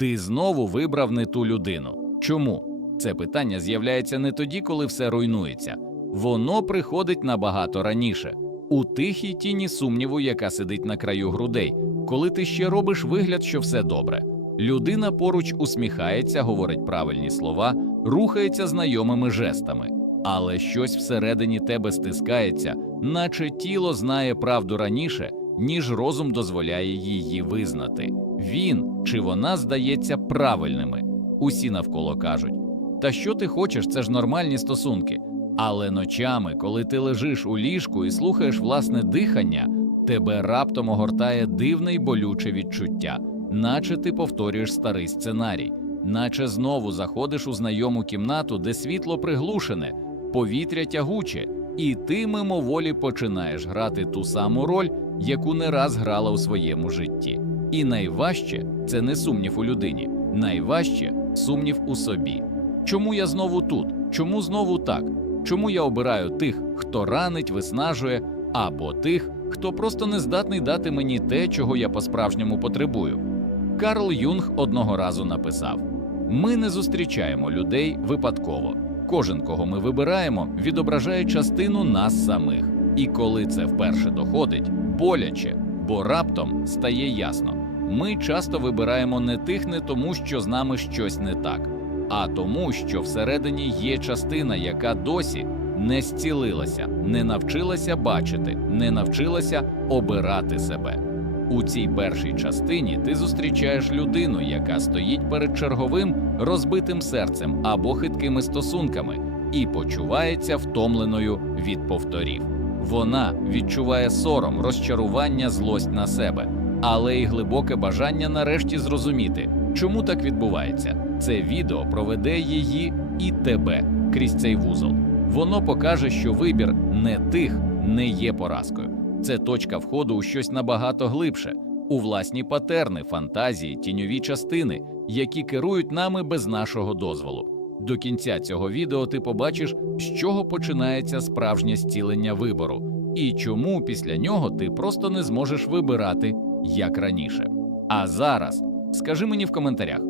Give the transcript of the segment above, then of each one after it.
Ти знову вибрав не ту людину. Чому? Це питання з'являється не тоді, коли все руйнується. Воно приходить набагато раніше, у тихій тіні сумніву, яка сидить на краю грудей, коли ти ще робиш вигляд, що все добре. Людина поруч усміхається, говорить правильні слова, рухається знайомими жестами, але щось всередині тебе стискається, наче тіло знає правду раніше, ніж розум дозволяє її визнати. Він чи вона здається правильними. Усі навколо кажуть: Та що ти хочеш, це ж нормальні стосунки. Але ночами, коли ти лежиш у ліжку і слухаєш власне дихання, тебе раптом огортає дивне й болюче відчуття, наче ти повторюєш старий сценарій, наче знову заходиш у знайому кімнату, де світло приглушене, повітря тягуче, і ти мимоволі починаєш грати ту саму роль, яку не раз грала у своєму житті. І найважче це не сумнів у людині, найважче сумнів у собі. Чому я знову тут? Чому знову так? Чому я обираю тих, хто ранить, виснажує, або тих, хто просто не здатний дати мені те, чого я по-справжньому потребую? Карл Юнг одного разу написав: Ми не зустрічаємо людей випадково. Кожен, кого ми вибираємо, відображає частину нас самих. І коли це вперше доходить, боляче, бо раптом стає ясно. Ми часто вибираємо не тих не тому, що з нами щось не так, а тому, що всередині є частина, яка досі не зцілилася, не навчилася бачити, не навчилася обирати себе. У цій першій частині ти зустрічаєш людину, яка стоїть перед черговим розбитим серцем або хиткими стосунками, і почувається втомленою від повторів. Вона відчуває сором, розчарування, злость на себе, але й глибоке бажання нарешті зрозуміти, чому так відбувається. Це відео проведе її і тебе крізь цей вузол. Воно покаже, що вибір не тих не є поразкою. Це точка входу у щось набагато глибше, у власні патерни, фантазії, тіньові частини, які керують нами без нашого дозволу. До кінця цього відео ти побачиш, з чого починається справжнє зцілення вибору, і чому після нього ти просто не зможеш вибирати як раніше. А зараз скажи мені в коментарях,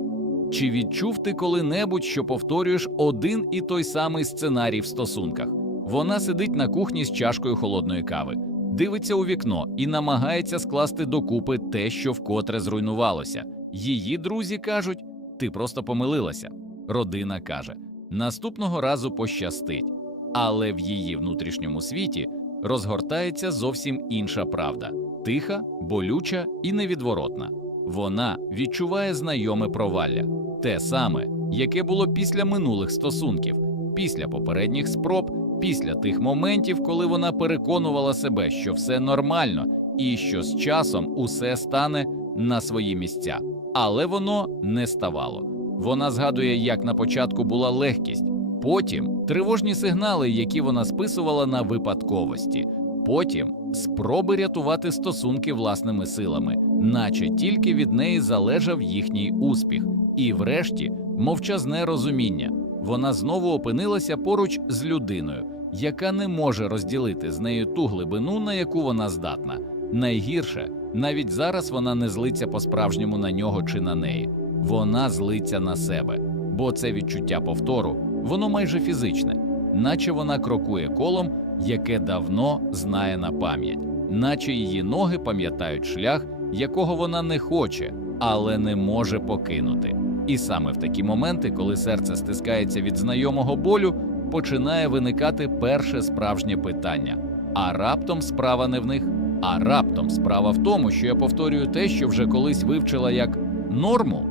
чи відчув ти коли-небудь, що повторюєш один і той самий сценарій в стосунках? Вона сидить на кухні з чашкою холодної кави, дивиться у вікно і намагається скласти докупи те, що вкотре зруйнувалося. Її друзі кажуть: ти просто помилилася. Родина каже: наступного разу пощастить. Але в її внутрішньому світі розгортається зовсім інша правда тиха, болюча і невідворотна. Вона відчуває знайоме провалля, те саме, яке було після минулих стосунків, після попередніх спроб, після тих моментів, коли вона переконувала себе, що все нормально і що з часом усе стане на свої місця. Але воно не ставало. Вона згадує, як на початку була легкість, потім тривожні сигнали, які вона списувала на випадковості. Потім спроби рятувати стосунки власними силами, наче тільки від неї залежав їхній успіх, і, врешті, мовчазне розуміння. Вона знову опинилася поруч з людиною, яка не може розділити з нею ту глибину, на яку вона здатна. Найгірше, навіть зараз вона не злиться по-справжньому на нього чи на неї. Вона злиться на себе, бо це відчуття повтору, воно майже фізичне, наче вона крокує колом яке давно знає на пам'ять, наче її ноги пам'ятають шлях, якого вона не хоче, але не може покинути. І саме в такі моменти, коли серце стискається від знайомого болю, починає виникати перше справжнє питання: а раптом справа не в них, а раптом справа в тому, що я повторюю те, що вже колись вивчила як норму.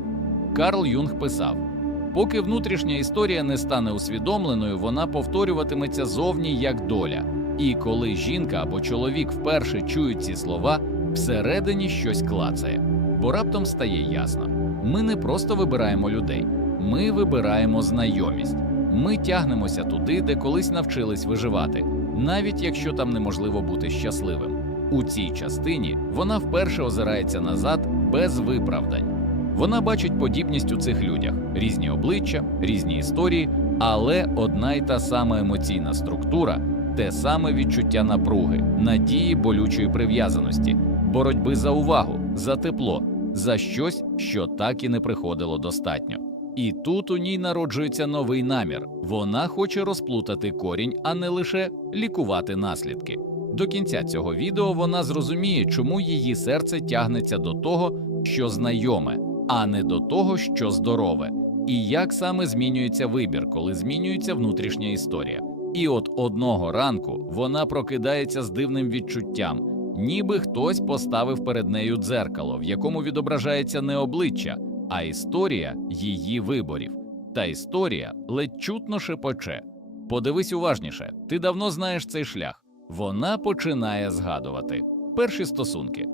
Карл Юнг писав. Поки внутрішня історія не стане усвідомленою, вона повторюватиметься зовні як доля. І коли жінка або чоловік вперше чують ці слова, всередині щось клацає, бо раптом стає ясно: ми не просто вибираємо людей, ми вибираємо знайомість. Ми тягнемося туди, де колись навчились виживати, навіть якщо там неможливо бути щасливим. У цій частині вона вперше озирається назад без виправдань. Вона бачить подібність у цих людях: різні обличчя, різні історії, але одна й та сама емоційна структура, те саме відчуття напруги, надії болючої прив'язаності, боротьби за увагу, за тепло, за щось, що так і не приходило достатньо. І тут у ній народжується новий намір. Вона хоче розплутати корінь, а не лише лікувати наслідки. До кінця цього відео вона зрозуміє, чому її серце тягнеться до того, що знайоме, а не до того, що здорове, і як саме змінюється вибір, коли змінюється внутрішня історія. І от одного ранку вона прокидається з дивним відчуттям, ніби хтось поставив перед нею дзеркало, в якому відображається не обличчя, а історія її виборів. Та історія ледь чутно шепоче. Подивись уважніше, ти давно знаєш цей шлях. Вона починає згадувати перші стосунки,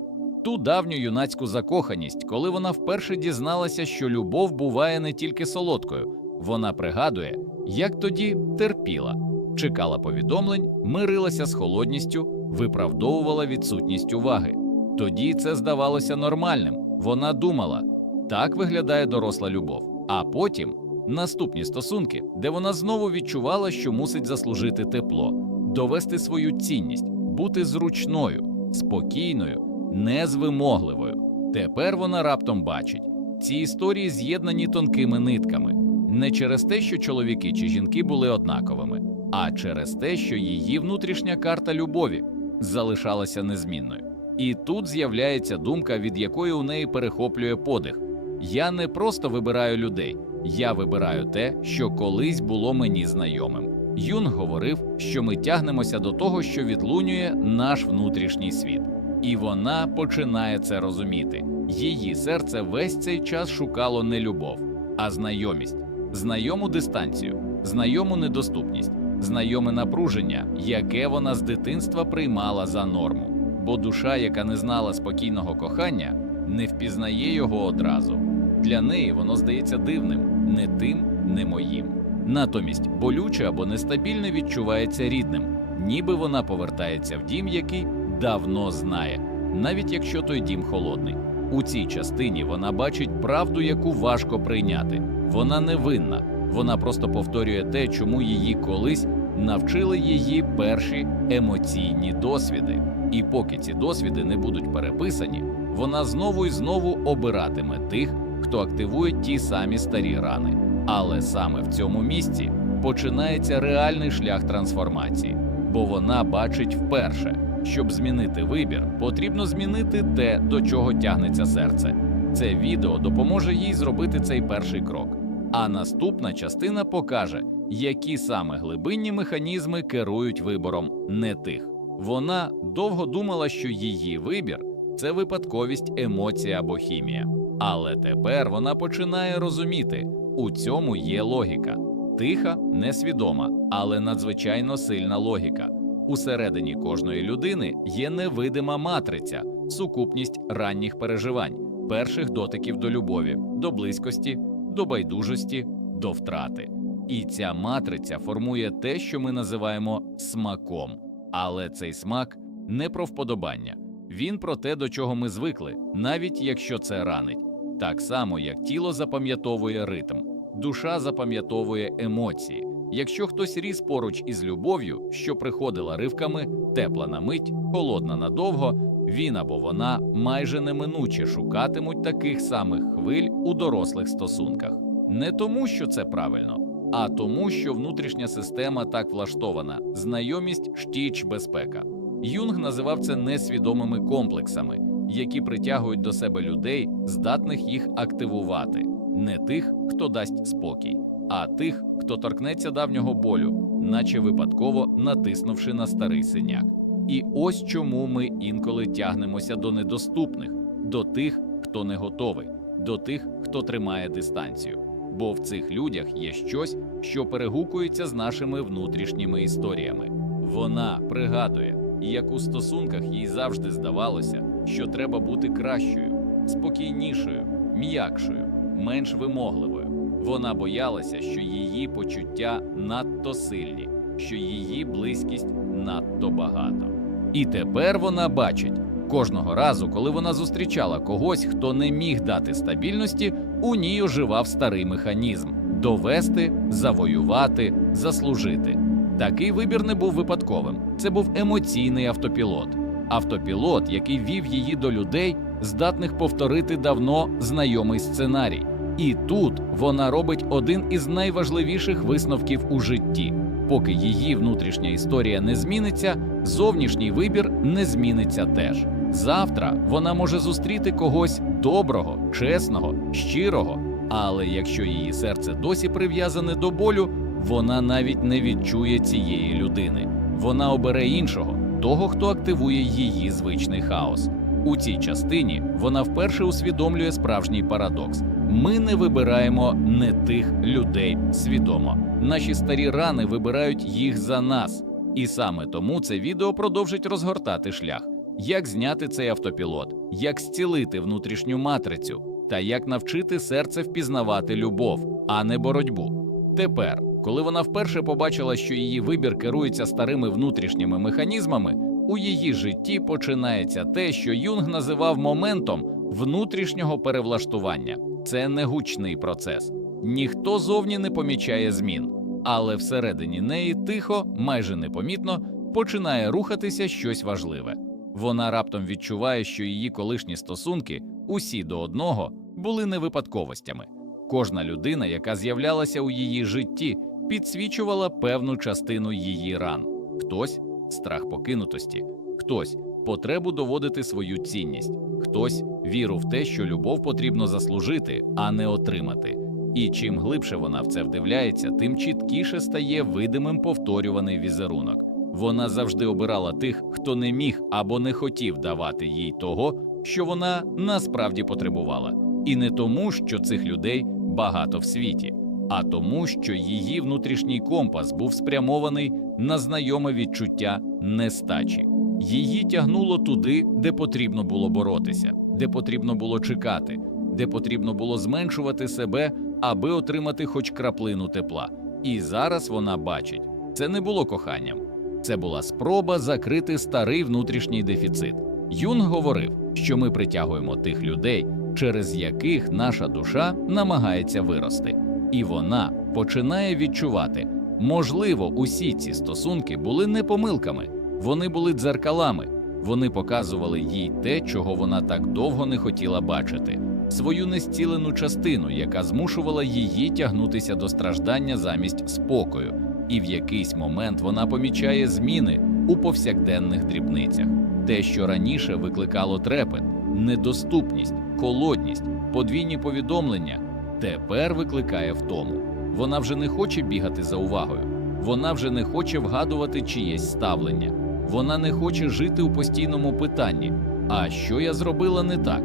ту давню юнацьку закоханість, коли вона вперше дізналася, що любов буває не тільки солодкою. Вона пригадує, як тоді терпіла, чекала повідомлень, мирилася з холодністю, виправдовувала відсутність уваги. Тоді це здавалося нормальним. Вона думала, так виглядає доросла любов. А потім наступні стосунки, де вона знову відчувала, що мусить заслужити тепло, довести свою цінність, бути зручною, спокійною, незвимогливою. Тепер вона раптом бачить ці історії з'єднані тонкими нитками, не через те, що чоловіки чи жінки були однаковими, а через те, що її внутрішня карта любові залишалася незмінною. І тут з'являється думка, від якої у неї перехоплює подих. Я не просто вибираю людей, я вибираю те, що колись було мені знайомим. Юнг говорив, що ми тягнемося до того, що відлунює наш внутрішній світ, і вона починає це розуміти. Її серце весь цей час шукало не любов, а знайомість, знайому дистанцію, знайому недоступність, знайоме напруження, яке вона з дитинства приймала за норму. Бо душа, яка не знала спокійного кохання, не впізнає його одразу. Для неї воно здається дивним, не тим, не моїм. Натомість болюче або нестабільне відчувається рідним, ніби вона повертається в дім, який давно знає, навіть якщо той дім холодний. У цій частині вона бачить правду, яку важко прийняти. Вона не винна, вона просто повторює те, чому її колись навчили її перші емоційні досвіди. І поки ці досвіди не будуть переписані, вона знову і знову обиратиме тих, хто активує ті самі старі рани. Але саме в цьому місці починається реальний шлях трансформації, бо вона бачить вперше, щоб змінити вибір, потрібно змінити те, до чого тягнеться серце. Це відео допоможе їй зробити цей перший крок. А наступна частина покаже, які саме глибинні механізми керують вибором не тих. Вона довго думала, що її вибір це випадковість, емоція або хімія. Але тепер вона починає розуміти, у цьому є логіка. Тиха, несвідома, але надзвичайно сильна логіка. Усередині кожної людини є невидима матриця, сукупність ранніх переживань, перших дотиків до любові, до близькості, до байдужості, до втрати. І ця матриця формує те, що ми називаємо смаком. Але цей смак не про вподобання, він про те, до чого ми звикли, навіть якщо це ранить. Так само, як тіло запам'ятовує ритм, душа запам'ятовує емоції. Якщо хтось ріс поруч із любов'ю, що приходила ривками, тепла на мить, холодна надовго, він або вона майже неминуче шукатимуть таких самих хвиль у дорослих стосунках. Не тому, що це правильно, а тому, що внутрішня система так влаштована, знайомість штіч безпека. Юнг називав це несвідомими комплексами, які притягують до себе людей, здатних їх активувати, не тих, хто дасть спокій, а тих, хто торкнеться давнього болю, наче випадково натиснувши на старий синяк. І ось чому ми інколи тягнемося до недоступних, до тих, хто не готовий, до тих, хто тримає дистанцію. Бо в цих людях є щось, що перегукується з нашими внутрішніми історіями. Вона пригадує, як у стосунках їй завжди здавалося, що треба бути кращою, спокійнішою, м'якшою, менш вимогливою. Вона боялася, що її почуття надто сильні, що її близькість надто багато. І тепер вона бачить кожного разу, коли вона зустрічала когось, хто не міг дати стабільності, у ній оживав старий механізм довести, завоювати, заслужити. Такий вибір не був випадковим, це був емоційний автопілот. автопілот, який вів її до людей, здатних повторити давно знайомий сценарій. І тут вона робить один із найважливіших висновків у житті. Поки її внутрішня історія не зміниться, зовнішній вибір не зміниться теж. Завтра вона може зустріти когось доброго, чесного, щирого, але якщо її серце досі прив'язане до болю, вона навіть не відчує цієї людини. Вона обере іншого, того, хто активує її звичний хаос. У цій частині вона вперше усвідомлює справжній парадокс. Ми не вибираємо не тих людей свідомо. Наші старі рани вибирають їх за нас. І саме тому це відео продовжить розгортати шлях. Як зняти цей автопілот, як зцілити внутрішню матрицю, та як навчити серце впізнавати любов, а не боротьбу. Тепер, коли вона вперше побачила, що її вибір керується старими внутрішніми механізмами, у її житті починається те, що Юнг називав моментом внутрішнього перевлаштування. Це не гучний процес. Ніхто зовні не помічає змін, але всередині неї тихо, майже непомітно, починає рухатися щось важливе. Вона раптом відчуває, що її колишні стосунки, усі до одного, були не випадковостями. Кожна людина, яка з'являлася у її житті, підсвічувала певну частину її ран. Хтось страх покинутості, хтось потребу доводити свою цінність, хтось віру в те, що любов потрібно заслужити, а не отримати. І чим глибше вона в це вдивляється, тим чіткіше стає видимим повторюваний візерунок. Вона завжди обирала тих, хто не міг або не хотів давати їй того, що вона насправді потребувала, і не тому, що цих людей багато в світі, а тому, що її внутрішній компас був спрямований на знайоме відчуття нестачі. Її тягнуло туди, де потрібно було боротися, де потрібно було чекати, де потрібно було зменшувати себе, аби отримати хоч краплину тепла. І зараз вона бачить, це не було коханням. Це була спроба закрити старий внутрішній дефіцит. Юнг говорив, що ми притягуємо тих людей, через яких наша душа намагається вирости, і вона починає відчувати, можливо, усі ці стосунки були не помилками, вони були дзеркалами, вони показували їй те, чого вона так довго не хотіла бачити, свою нестілену частину, яка змушувала її тягнутися до страждання замість спокою і в якийсь момент вона помічає зміни у повсякденних дрібницях. Те, що раніше викликало трепет, недоступність, холодність, подвійні повідомлення, тепер викликає втому. Вона вже не хоче бігати за увагою, вона вже не хоче вгадувати чиєсь ставлення, вона не хоче жити у постійному питанні. А що я зробила не так?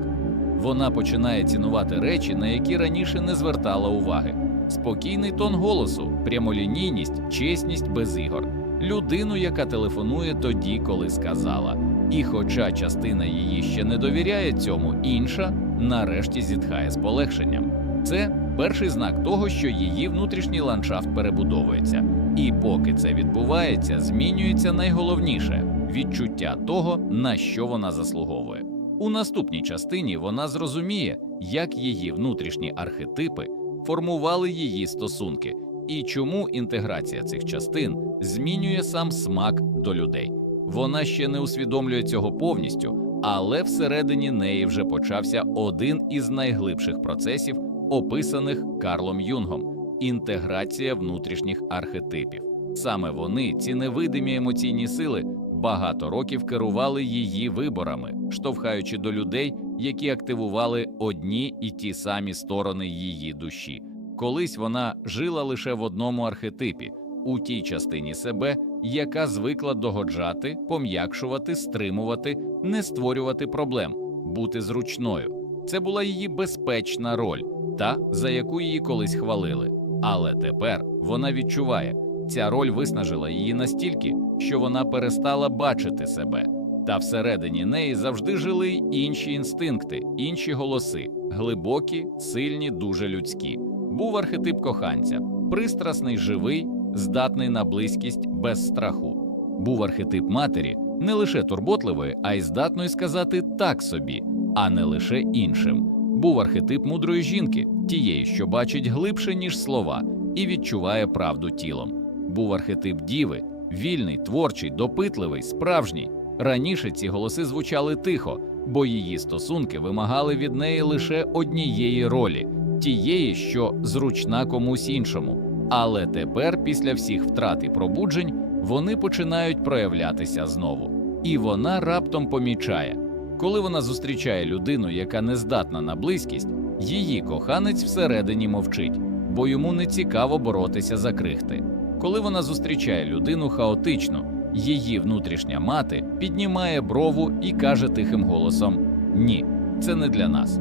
Вона починає цінувати речі, на які раніше не звертала уваги спокійний тон голосу, прямолінійність, чесність без ігор, людину, яка телефонує тоді, коли сказала. І, хоча частина її ще не довіряє цьому, інша нарешті зітхає з полегшенням. Це перший знак того, що її внутрішній ландшафт перебудовується. І поки це відбувається, змінюється найголовніше відчуття того, на що вона заслуговує. У наступній частині вона зрозуміє, як її внутрішні архетипи формували її стосунки, і чому інтеграція цих частин змінює сам смак до людей. Вона ще не усвідомлює цього повністю, але всередині неї вже почався один із найглибших процесів, описаних Карлом Юнгом інтеграція внутрішніх архетипів. Саме вони, ці невидимі емоційні сили, багато років керували її виборами, штовхаючи до людей, які активували одні і ті самі сторони її душі. Колись вона жила лише в одному архетипі, у тій частині себе, яка звикла догоджати, пом'якшувати, стримувати, не створювати проблем, бути зручною. Це була її безпечна роль, та за яку її колись хвалили. Але тепер вона відчуває, ця роль виснажила її настільки, що вона перестала бачити себе. Та всередині неї завжди жили інші інстинкти, інші голоси, глибокі, сильні, дуже людські. Був архетип коханця, пристрасний, живий, здатний на близькість без страху. Був архетип матері, не лише турботливої, а й здатної сказати так собі, а не лише іншим. Був архетип мудрої жінки, тієї, що бачить глибше, ніж слова, і відчуває правду тілом. Був архетип діви, вільний, творчий, допитливий, справжній, Раніше ці голоси звучали тихо, бо її стосунки вимагали від неї лише однієї ролі тієї, що зручна комусь іншому. Але тепер, після всіх втрат і пробуджень, вони починають проявлятися знову. І вона раптом помічає, коли вона зустрічає людину, яка не здатна на близькість, її коханець всередині мовчить, бо йому не цікаво боротися за крихти. Коли вона зустрічає людину хаотично, її внутрішня мати піднімає брову і каже тихим голосом: Ні, це не для нас.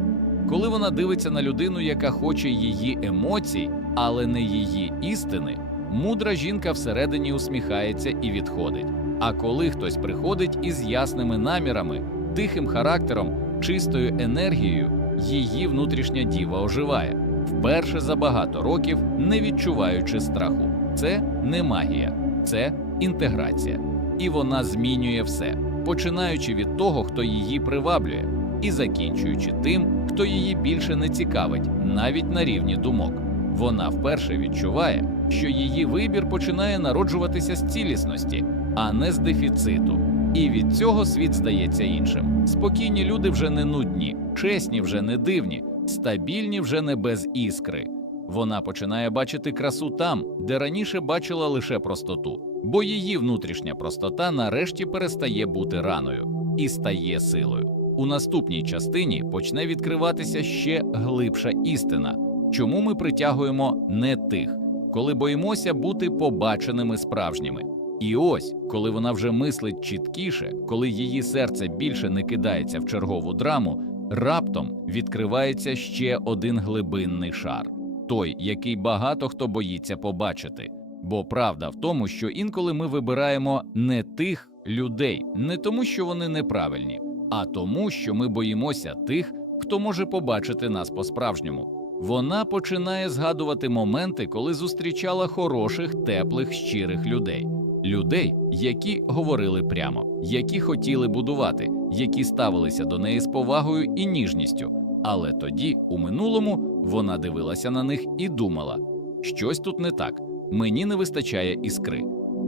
Коли вона дивиться на людину, яка хоче її емоцій, але не її істини, мудра жінка всередині усміхається і відходить. А коли хтось приходить із ясними намірами, тихим характером, чистою енергією, її внутрішня діва оживає, вперше за багато років не відчуваючи страху. Це не магія, це інтеграція. І вона змінює все, починаючи від того, хто її приваблює, і закінчуючи тим, хто її більше не цікавить, навіть на рівні думок. Вона вперше відчуває, що її вибір починає народжуватися з цілісності, а не з дефіциту. І від цього світ здається іншим. Спокійні люди вже не нудні, чесні вже не дивні, стабільні вже не без іскри. Вона починає бачити красу там, де раніше бачила лише простоту, бо її внутрішня простота нарешті перестає бути раною і стає силою. У наступній частині почне відкриватися ще глибша істина, чому ми притягуємо не тих, коли боїмося бути побаченими справжніми. І ось, коли вона вже мислить чіткіше, коли її серце більше не кидається в чергову драму, раптом відкривається ще один глибинний шар, той, який багато хто боїться побачити. Бо правда в тому, що інколи ми вибираємо не тих людей, не тому, що вони неправильні, а тому, що ми боїмося тих, хто може побачити нас по-справжньому. Вона починає згадувати моменти, коли зустрічала хороших, теплих, щирих людей. Людей, які говорили прямо, які хотіли будувати, які ставилися до неї з повагою і ніжністю. Але тоді, у минулому, вона дивилася на них і думала: щось тут не так, мені не вистачає іскри.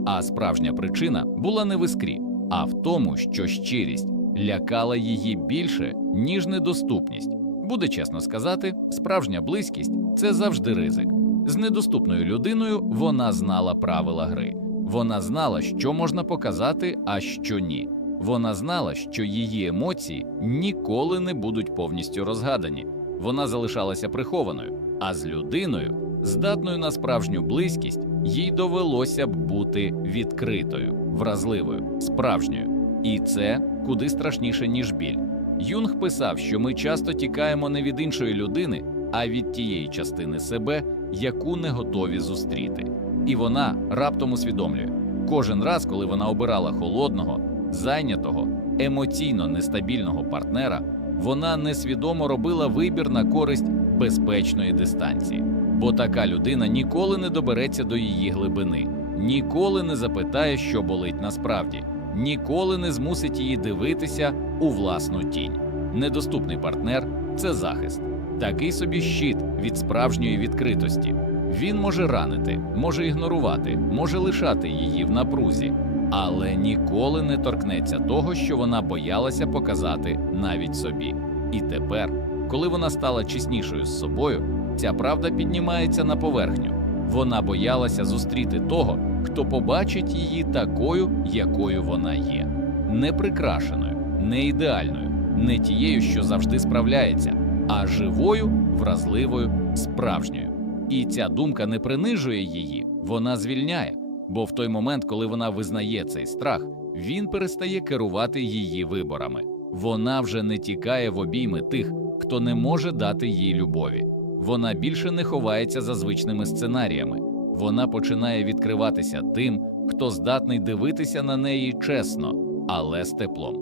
А справжня причина була не в іскрі, а в тому, що щирість лякала її більше, ніж недоступність. Буде чесно сказати, справжня близькість це завжди ризик. З недоступною людиною вона знала правила гри. Вона знала, що можна показати, а що ні. Вона знала, що її емоції ніколи не будуть повністю розгадані. Вона залишалася прихованою, а з людиною, здатною на справжню близькість, їй довелося б бути відкритою, вразливою, справжньою. І це куди страшніше, ніж біль. Юнг писав, що ми часто тікаємо не від іншої людини, а від тієї частини себе, яку не готові зустріти. І вона раптом усвідомлює кожен раз, коли вона обирала холодного, зайнятого, емоційно нестабільного партнера, вона несвідомо робила вибір на користь безпечної дистанції, бо така людина ніколи не добереться до її глибини, ніколи не запитає, що болить насправді, ніколи не змусить її дивитися у власну тінь. Недоступний партнер це захист, такий собі щит від справжньої відкритості. Він може ранити, може ігнорувати, може лишати її в напрузі, але ніколи не торкнеться того, що вона боялася показати навіть собі. І тепер, коли вона стала чеснішою з собою, ця правда піднімається на поверхню. Вона боялася зустріти того, хто побачить її такою, якою вона є, не прикрашеною, не ідеальною, не тією, що завжди справляється, а живою, вразливою, справжньою. І ця думка не принижує її, вона звільняє. Бо в той момент, коли вона визнає цей страх, він перестає керувати її виборами. Вона вже не тікає в обійми тих, хто не може дати їй любові. Вона більше не ховається за звичними сценаріями. Вона починає відкриватися тим, хто здатний дивитися на неї чесно, але з теплом.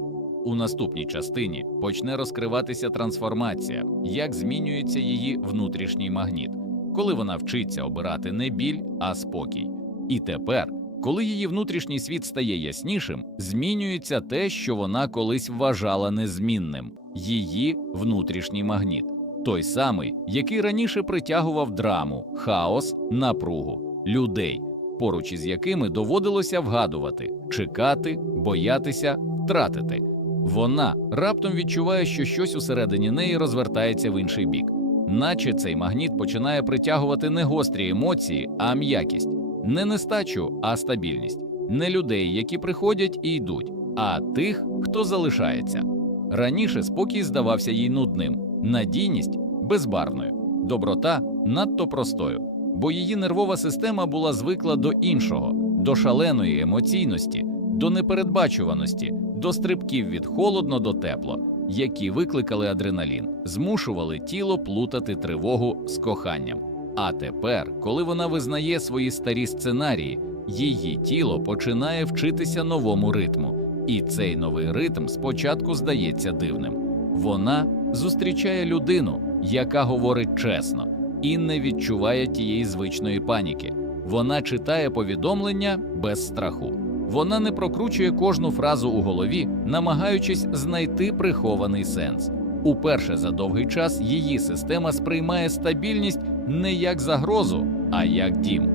У наступній частині почне розкриватися трансформація, як змінюється її внутрішній магніт, коли вона вчиться обирати не біль, а спокій. І тепер, коли її внутрішній світ стає яснішим, змінюється те, що вона колись вважала незмінним її внутрішній магніт, той самий, який раніше притягував драму, хаос, напругу, людей, поруч із якими доводилося вгадувати, чекати, боятися, втратити. Вона раптом відчуває, що щось усередині неї розвертається в інший бік, наче цей магніт починає притягувати не гострі емоції, а м'якість, не нестачу, а стабільність, не людей, які приходять і йдуть, а тих, хто залишається. Раніше спокій здавався їй нудним, надійність безбарвною, доброта надто простою, бо її нервова система була звикла до іншого, до шаленої емоційності, до непередбачуваності, до стрибків від холодно до тепло, які викликали адреналін, змушували тіло плутати тривогу з коханням. А тепер, коли вона визнає свої старі сценарії, її тіло починає вчитися новому ритму, і цей новий ритм спочатку здається дивним. Вона зустрічає людину, яка говорить чесно, і не відчуває тієї звичної паніки. Вона читає повідомлення без страху. Вона не прокручує кожну фразу у голові, намагаючись знайти прихований сенс. Уперше за довгий час її система сприймає стабільність не як загрозу, а як дім.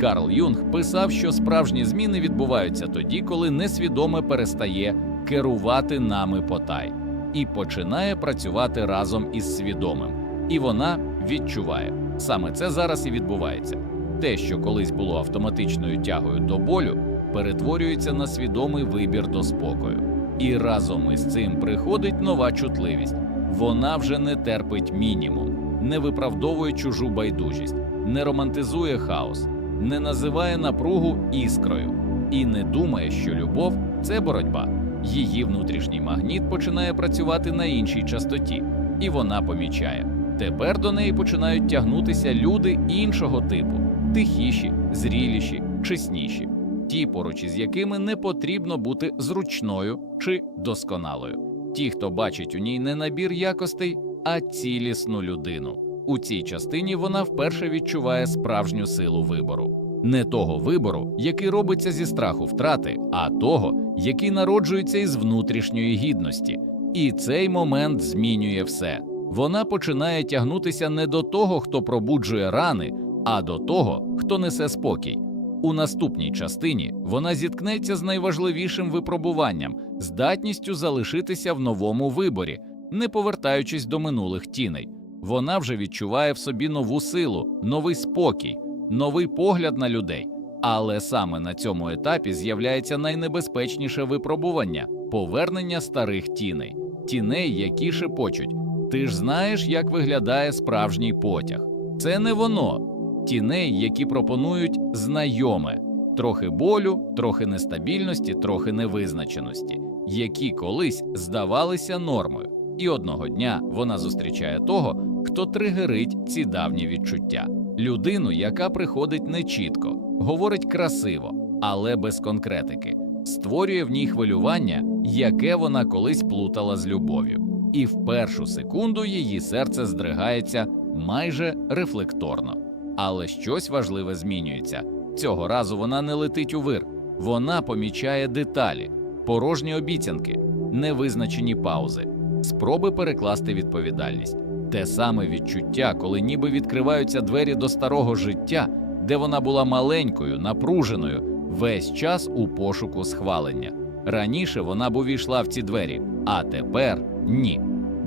Карл Юнг писав, що справжні зміни відбуваються тоді, коли несвідоме перестає керувати нами потай і починає працювати разом із свідомим. І вона відчуває саме це зараз і відбувається. Те, що колись було автоматичною тягою до болю, перетворюється на свідомий вибір до спокою. І разом із цим приходить нова чутливість. Вона вже не терпить мінімум, не виправдовує чужу байдужість, не романтизує хаос, не називає напругу іскрою і не думає, що любов це боротьба. Її внутрішній магніт починає працювати на іншій частоті, і вона помічає. Тепер до неї починають тягнутися люди іншого типу, тихіші, зріліші, чесніші, ті, поруч із якими не потрібно бути зручною чи досконалою. Ті, хто бачить у ній не набір якостей, а цілісну людину. У цій частині вона вперше відчуває справжню силу вибору. Не того вибору, який робиться зі страху втрати, а того, який народжується із внутрішньої гідності. І цей момент змінює все. Вона починає тягнутися не до того, хто пробуджує рани, а до того, хто несе спокій. У наступній частині вона зіткнеться з найважливішим випробуванням здатністю залишитися в новому виборі, не повертаючись до минулих тіней. Вона вже відчуває в собі нову силу, новий спокій, новий погляд на людей. Але саме на цьому етапі з'являється найнебезпечніше випробування повернення старих тіней, тіней, які шепочуть. Ти ж знаєш, як виглядає справжній потяг. Це не воно, тіней, які пропонують знайоме, трохи болю, трохи нестабільності, трохи невизначеності, які колись здавалися нормою. І одного дня вона зустрічає того, хто тригерить ці давні відчуття, людину, яка приходить нечітко, говорить красиво, але без конкретики, створює в ній хвилювання, яке вона колись плутала з любов'ю, і в першу секунду її серце здригається майже рефлекторно. Але щось важливе змінюється. Цього разу вона не летить у вир, вона помічає деталі, порожні обіцянки, невизначені паузи, спроби перекласти відповідальність, те саме відчуття, коли ніби відкриваються двері до старого життя, де вона була маленькою, напруженою, весь час у пошуку схвалення. Раніше вона б увійшла в ці двері, а тепер ні.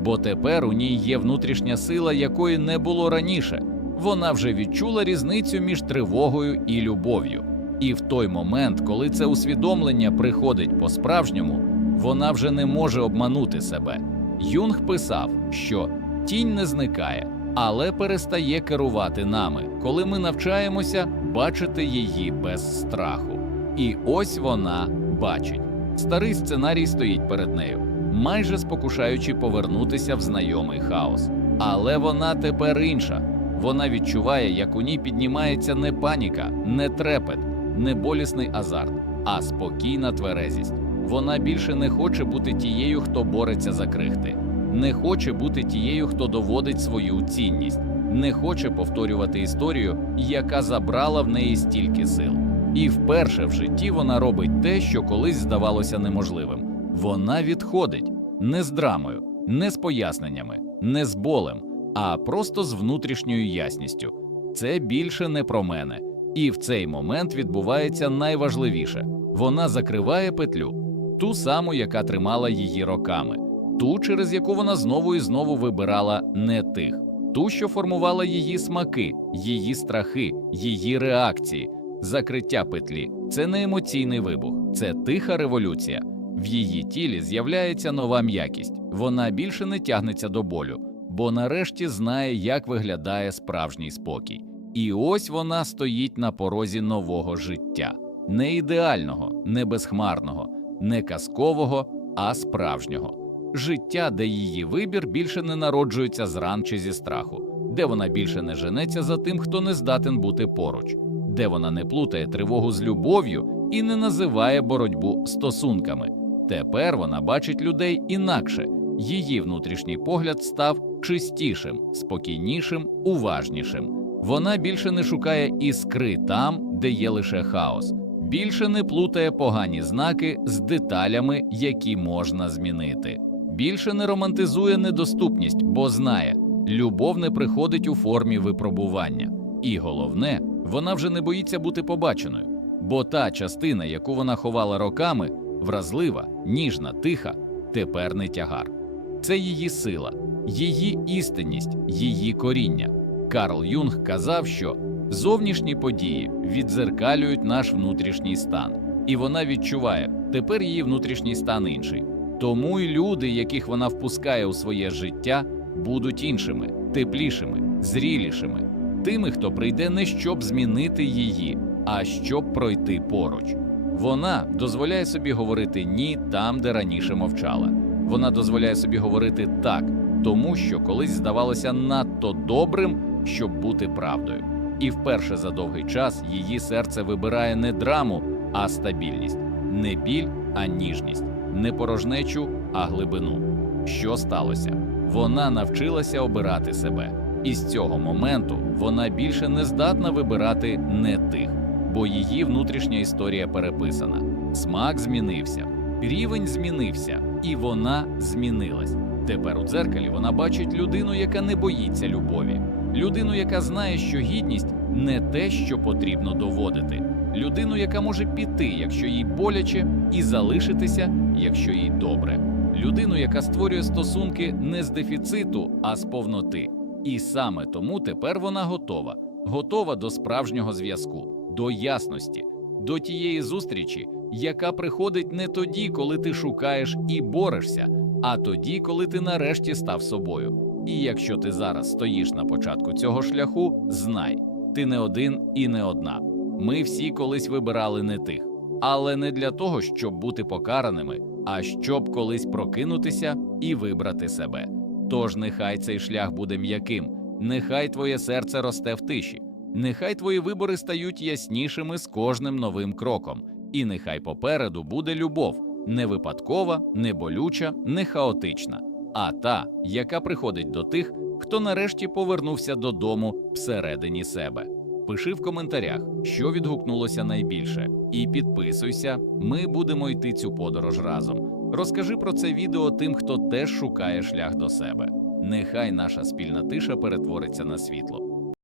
Бо тепер у ній є внутрішня сила, якої не було раніше. Вона вже відчула різницю між тривогою і любов'ю. І в той момент, коли це усвідомлення приходить по-справжньому, вона вже не може обманути себе. Юнг писав, що тінь не зникає, але перестає керувати нами, коли ми навчаємося бачити її без страху. І ось вона бачить. Старий сценарій стоїть перед нею, майже спокушаючи повернутися в знайомий хаос. Але вона тепер інша. Вона відчуває, як у ній піднімається не паніка, не трепет, не болісний азарт, а спокійна тверезість. Вона більше не хоче бути тією, хто бореться за крихти, не хоче бути тією, хто доводить свою цінність, не хоче повторювати історію, яка забрала в неї стільки сил. І вперше в житті вона робить те, що колись здавалося неможливим. Вона відходить не з драмою, не з поясненнями, не з болем, а просто з внутрішньою ясністю. Це більше не про мене. І в цей момент відбувається найважливіше: вона закриває петлю. ту саму, яка тримала її роками, ту, через яку вона знову і знову вибирала не тих, ту, що формувала її смаки, її страхи, її реакції. Закриття петлі це не емоційний вибух, це тиха революція. В її тілі з'являється нова м'якість, вона більше не тягнеться до болю, бо нарешті знає, як виглядає справжній спокій. І ось вона стоїть на порозі нового життя, не ідеального, не безхмарного, не казкового, а справжнього. Життя, де її вибір більше не народжується зран чи зі страху, де вона більше не женеться за тим, хто не здатен бути поруч, де вона не плутає тривогу з любов'ю і не називає боротьбу стосунками. Тепер вона бачить людей інакше. Її внутрішній погляд став чистішим, спокійнішим, уважнішим. Вона більше не шукає іскри там, де є лише хаос, більше не плутає погані знаки з деталями, які можна змінити. Більше не романтизує недоступність, бо знає, любов не приходить у формі випробування. І головне, вона вже не боїться бути побаченою, бо та частина, яку вона ховала роками, вразлива, ніжна, тиха, тепер не тягар. Це її сила, її істинність, її коріння. Карл Юнг казав, що зовнішні події відзеркалюють наш внутрішній стан, і вона відчуває, тепер її внутрішній стан інший. Тому й люди, яких вона впускає у своє життя, будуть іншими, теплішими, зрілішими, тими, хто прийде не щоб змінити її, а щоб пройти поруч. Вона дозволяє собі говорити ні там, де раніше мовчала. Вона дозволяє собі говорити так, тому що колись здавалося надто добрим, щоб бути правдою. І вперше за довгий час її серце вибирає не драму, а стабільність, не біль, а ніжність, не порожнечу, а глибину. Що сталося? Вона навчилася обирати себе, і з цього моменту вона більше не здатна вибирати не тих, бо її внутрішня історія переписана. Смак змінився, рівень змінився, і вона змінилась. Тепер у дзеркалі вона бачить людину, яка не боїться любові, людину, яка знає, що гідність не те, що потрібно доводити, людину, яка може піти, якщо їй боляче, і залишитися, якщо їй добре, людину, яка створює стосунки не з дефіциту, а з повноти. І саме тому тепер вона готова, готова до справжнього зв'язку, до ясності, до тієї зустрічі, яка приходить не тоді, коли ти шукаєш і борешся, а тоді, коли ти нарешті став собою. І якщо ти зараз стоїш на початку цього шляху, знай, ти не один і не одна. Ми всі колись вибирали не тих, але не для того, щоб бути покараними, а щоб колись прокинутися і вибрати себе. Тож нехай цей шлях буде м'яким, нехай твоє серце росте в тиші, нехай твої вибори стають яснішими з кожним новим кроком, і нехай попереду буде любов, не випадкова, не болюча, не хаотична, а та, яка приходить до тих, хто нарешті повернувся додому всередині себе. Пиши в коментарях, що відгукнулося найбільше, і підписуйся. Ми будемо йти цю подорож разом. Розкажи про це відео тим, хто теж шукає шлях до себе. Нехай наша спільна тиша перетвориться на світло.